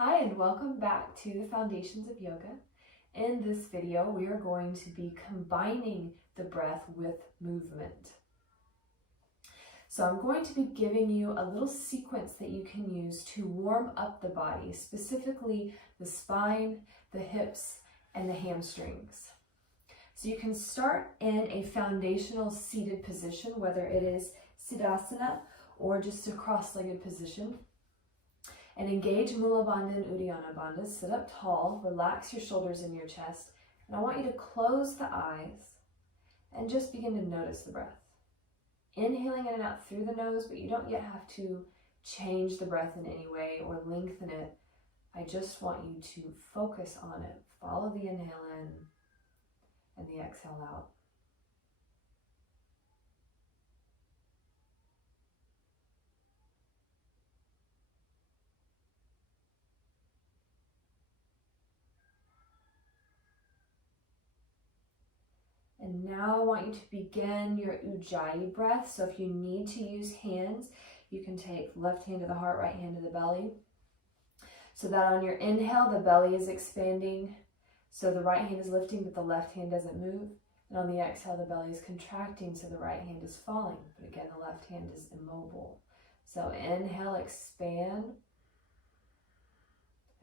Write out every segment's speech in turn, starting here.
Hi and welcome back to the Foundations of Yoga. In this video, we are going to be combining the breath with movement. So I'm going to be giving you a little sequence that you can use to warm up the body, specifically the spine, the hips, and the hamstrings. So you can start in a foundational seated position, whether it is Siddhasana or just a cross-legged position. And engage Mula Bandha and Uddiyana Bandha. Sit up tall, relax your shoulders in your chest. And I want you to close the eyes and just begin to notice the breath. Inhaling in and out through the nose, but you don't yet have to change the breath in any way or lengthen it. I just want you to focus on it. Follow the inhale in and the exhale out. And now I want you to begin your Ujjayi breath. So if you need to use hands, you can take left hand to the heart, right hand to the belly. So that on your inhale, the belly is expanding. So the right hand is lifting, but the left hand doesn't move. And on the exhale, the belly is contracting, so the right hand is falling. But again, the left hand is immobile. So inhale, expand.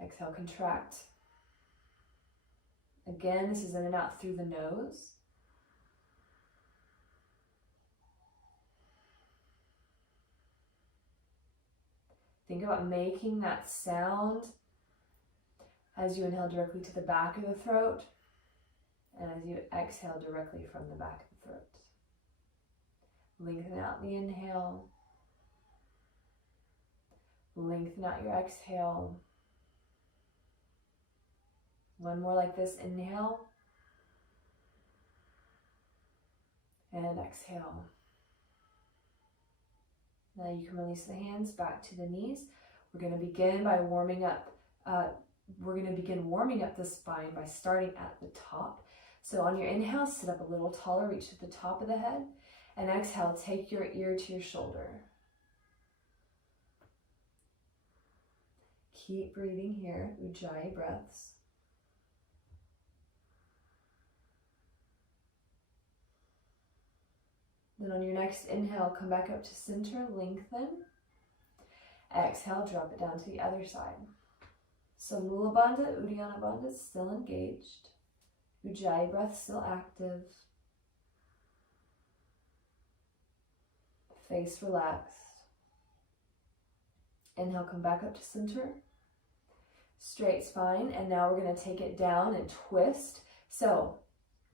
Exhale, contract. Again, this is in and out through the nose. Think about making that sound as you inhale directly to the back of the throat and as you exhale directly from the back of the throat. Lengthen out the inhale. Lengthen out your exhale. One more like this. Inhale. And exhale. Now you can release the hands back to the knees. We're going to begin by warming up. Warming up the spine by starting at the top. So on your inhale, sit up a little taller, reach to the top of the head. And exhale, take your ear to your shoulder. Keep breathing here, Ujjayi breaths. Then on your next inhale, come back up to center, lengthen. Exhale, drop it down to the other side. So Mula Bandha, Uddiyana Bandha is still engaged. Ujjayi breath still active. Face relaxed. Inhale, come back up to center. Straight spine, and now we're going to take it down and twist. So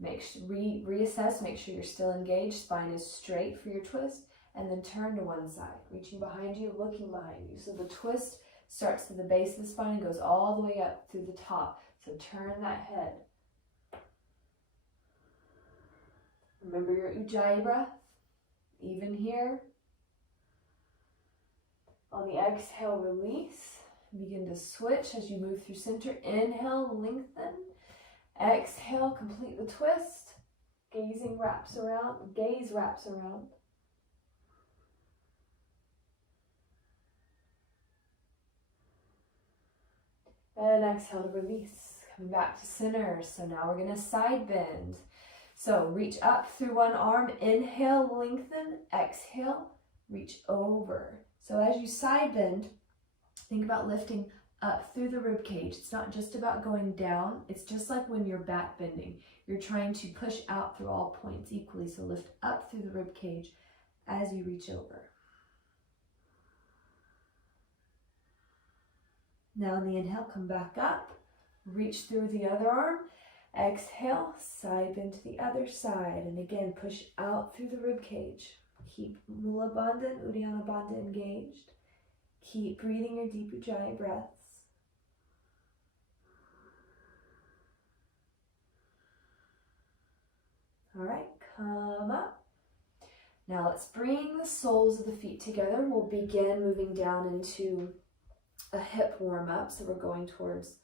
reassess, make sure you're still engaged. Spine is straight for your twist, and then turn to one side, reaching behind you, looking behind you. So the twist starts to the base of the spine and goes all the way up through the top. So turn that head. Remember your Ujjayi breath, even here. On the exhale, release. Begin to switch as you move through center. Inhale, lengthen. Exhale, complete the twist. Gaze wraps around. And exhale to release. Coming back to center. So now we're going to side bend. So reach up through one arm. Inhale, lengthen. Exhale, reach over. So as you side bend, think about lifting up through the rib cage. It's not just about going down. It's just like when you're back bending. You're trying to push out through all points equally. So lift up through the rib cage as you reach over. Now on the inhale, come back up. Reach through the other arm. Exhale, side bend to the other side. And again, push out through the rib cage. Keep Mula Bandha and Uddiyana Bandha engaged. Keep breathing your deep Ujjayi breaths. All right, come up. Now let's bring the soles of the feet together. We'll begin moving down into a hip warm up. So we're going towards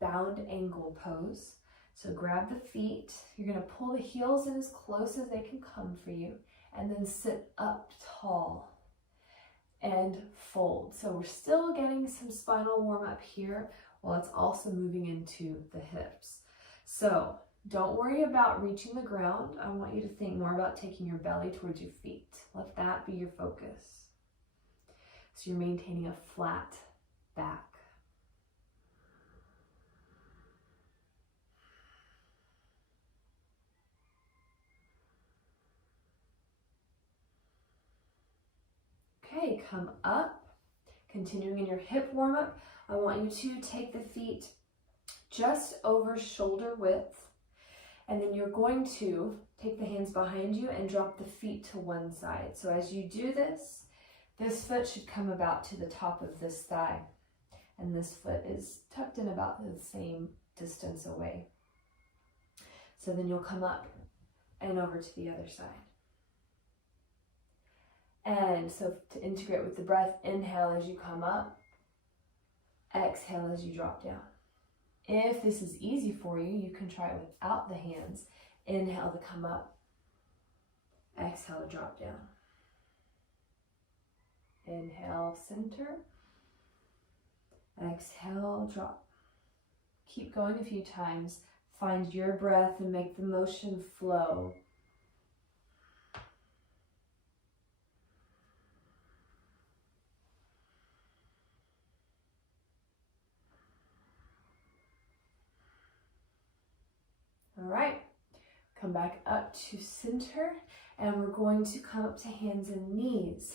bound ankle pose. So grab the feet. You're going to pull the heels in as close as they can come for you, and then sit up tall. and fold. So we're still getting some spinal warm up here while it's also moving into the hips. So don't worry about reaching the ground. I want you to think more about taking your belly towards your feet. Let that be your focus. So you're maintaining a flat back. Okay, come up. Continuing in your hip warm up, I want you to take the feet just over shoulder width, and then you're going to take the hands behind you and drop the feet to one side. So as you do this, this foot should come about to the top of this thigh, and this foot is tucked in about the same distance away. So then you'll come up and over to the other side. And so to integrate with the breath, inhale as you come up, exhale as you drop down. If this is easy for you, you can try it without the hands. Inhale to come up, exhale to drop down. Inhale, center, exhale, drop. Keep going a few times. Find your breath and make the motion flow. All right, come back up to center, and we're going to come up to hands and knees.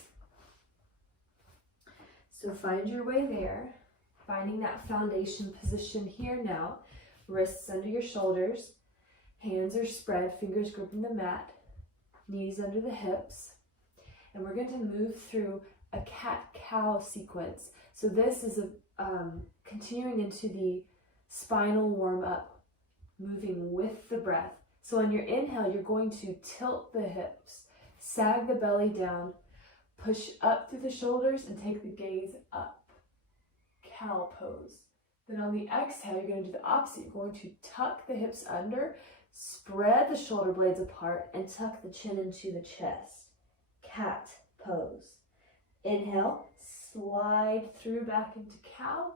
So find your way there, finding that foundation position here now. Wrists under your shoulders, hands are spread, fingers gripping the mat, knees under the hips. And we're going to move through a cat-cow sequence. So this is continuing into the spinal warm-up, moving with the breath. So on your inhale, you're going to tilt the hips, sag the belly down, push up through the shoulders, and take the gaze up. Cow pose. Then on the exhale, you're going to do the opposite. You're going to tuck the hips under, spread the shoulder blades apart, and tuck the chin into the chest. Cat pose. Inhale, slide through back into cow.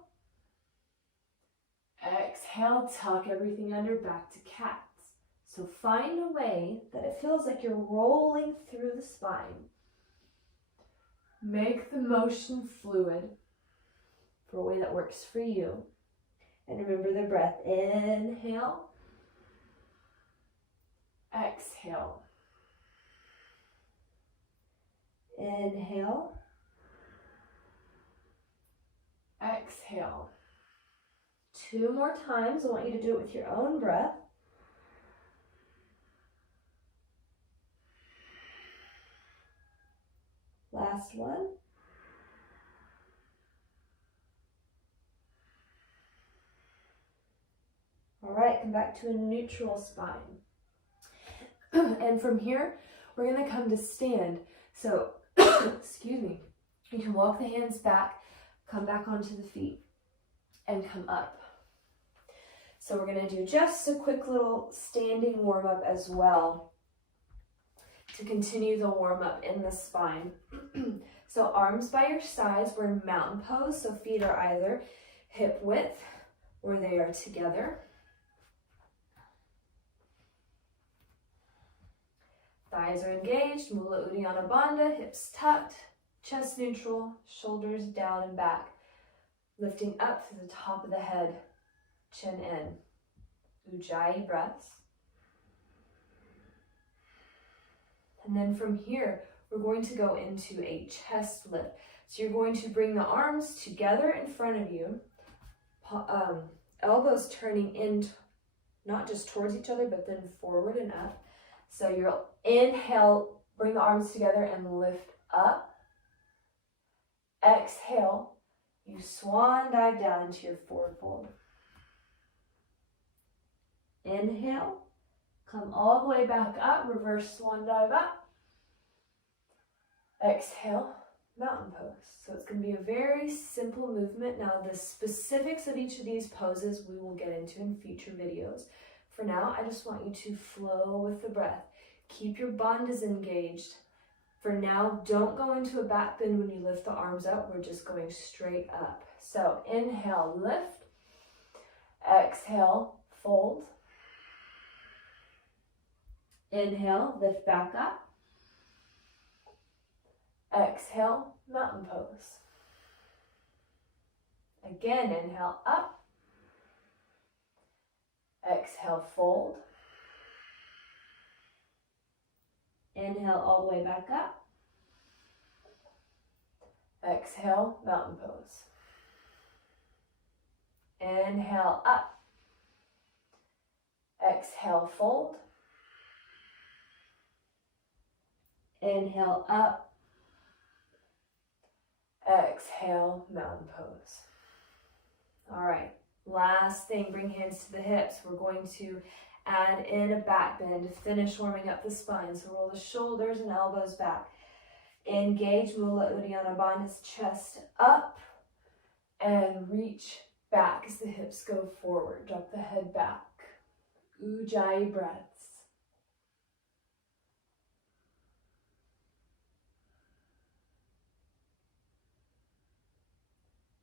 Exhale, tuck everything under, back to cats. So find a way that it feels like you're rolling through the spine. Make the motion fluid for a way that works for you. And remember the breath. Inhale. Exhale. Inhale. Exhale. 2 more times. I want you to do it with your own breath. Last one. All right, come back to a neutral spine. And from here, we're going to come to stand. So, excuse me, you can walk the hands back, come back onto the feet, and come up. So we're going to do just a quick little standing warm-up as well to continue the warm-up in the spine. So arms by your sides, we're in mountain pose, so feet are either hip width or they are together. Thighs are engaged, Mula Uddiyana Bandha, hips tucked, chest neutral, shoulders down and back, lifting up through the top of the head, chin in. Ujjayi breaths. And then from here, we're going to go into a chest lift. So you're going to bring the arms together in front of you, elbows turning in, not just towards each other, but then forward and up. So you'll inhale, bring the arms together and lift up. Exhale, you swan dive down into your forward fold. Inhale, come all the way back up, reverse swan dive up. Exhale, mountain pose. So it's going to be a very simple movement. Now the specifics of each of these poses we will get into in future videos. For now, I just want you to flow with the breath. Keep your bandhas engaged. For now, don't go into a back bend when you lift the arms up. We're just going straight up. So inhale, lift. Exhale, fold. Inhale, lift back up. Exhale, mountain pose. Again, inhale, up. Exhale, fold. Inhale all the way back up. Exhale, mountain pose. Inhale, up. Exhale, fold. Inhale, up. Exhale, mountain pose. All right, last thing, bring hands to the hips. We're going to add in a back bend to finish warming up the spine. So roll the shoulders and elbows back. Engage Mula Uddiyana Bandha's chest up and reach back as the hips go forward. Drop the head back. Ujjayi breaths.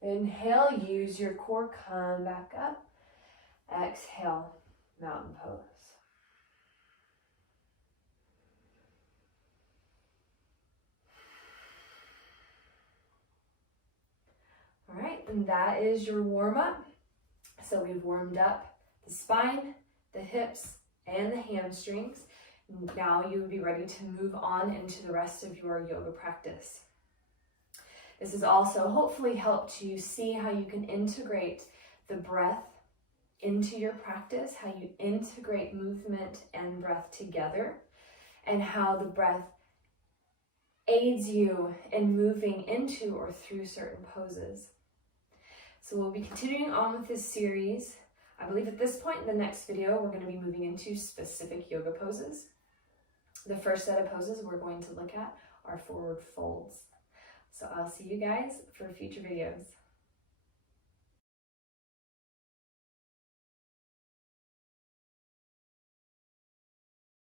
Inhale, use your core, come back up. Exhale, mountain pose. All right, and that is your warm-up. So we've warmed up the spine, the hips, and the hamstrings. Now you would be ready to move on into the rest of your yoga practice. This has also hopefully helped you see how you can integrate the breath into your practice, how you integrate movement and breath together, and how the breath aids you in moving into or through certain poses. So we'll be continuing on with this series. I believe at this point in the next video, we're going to be moving into specific yoga poses. The first set of poses we're going to look at are forward folds. So I'll see you guys for future videos.